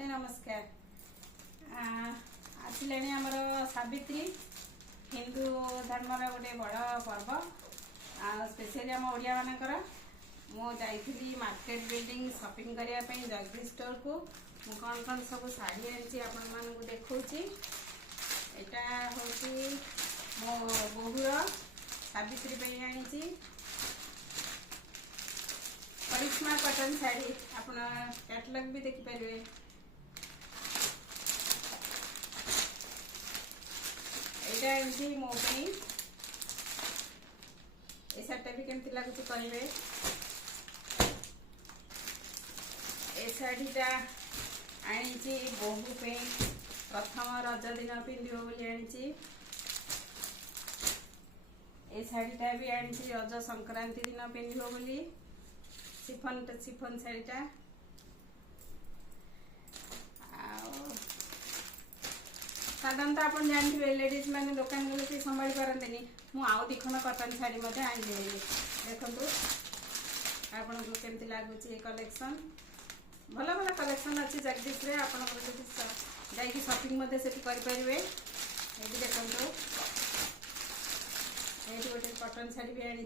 मैंने नमस्कार। आसिले आमर सावित्री हिंदू धर्मर गोटे बड़ पर्व स्पेशली आम ओडिया मानकर मु जाइली मार्केट बिल्डिंग शॉपिंग करने जगदीश स्टोर को मु कौन कौन सब शाढ़ी आनी आपण मानक देखी। यहाँ हूँ मो बोहूर सावित्री आनी करिश्मा कॉटन साड़ी आप कैटलॉग भी देखिपारे। यहाँ एमती मो शाढ़ीटा भी केमती लगुच कहे। ए शाढ़ीटा आनी बोहू पे प्रथम रज दिन पिंध आनी। ए शाढ़ीटा भी आनी रज संक्रांति दिन पिंध बोली सिफन शाढ़ीटा। साधारणतः आप जानते लेडीज मैंने दुकान गले कि संभाली पारती मुझे आउ दिखन कटन शाढ़ी आनी देखु आपन को केमती लगुच कलेक्शन भल भल कलेक्शन अच्छी जगदीश रे आप जाकि शॉपिंग करें। ये देखो ये गोटे कटन शाढ़ी भी आनी।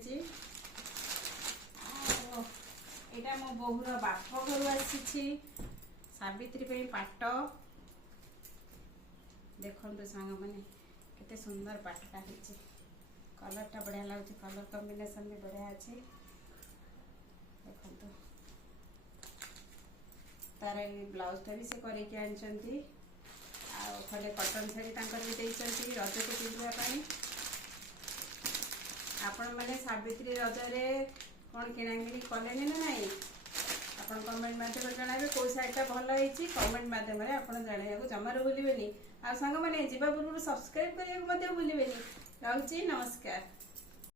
यहाँ मो बोहूर बाप घर आसी सावित्री पाट देखु सांग मैंने केते सुंदर पाटटा है। कलरटा बढ़िया लगुच कलर कॉम्बिनेशन भी बढ़िया अच्छे। देखो तार ब्लाउजटा भी से करके आनी खंडे कटन शाढ़ी भी देती रज को पिंधापी। आपण मैंने सावित्री रजरे कौन किणाकिणी कले ना नाई आप कमेंट मध्यम जन कौ शाढ़ीटा भल होती कमेंट मध्यम आप जानवाक जमार भूलें। आ सांग मैंने जीवा पूर्व सब्सक्राइब करने को भूलें। रोचे नमस्कार।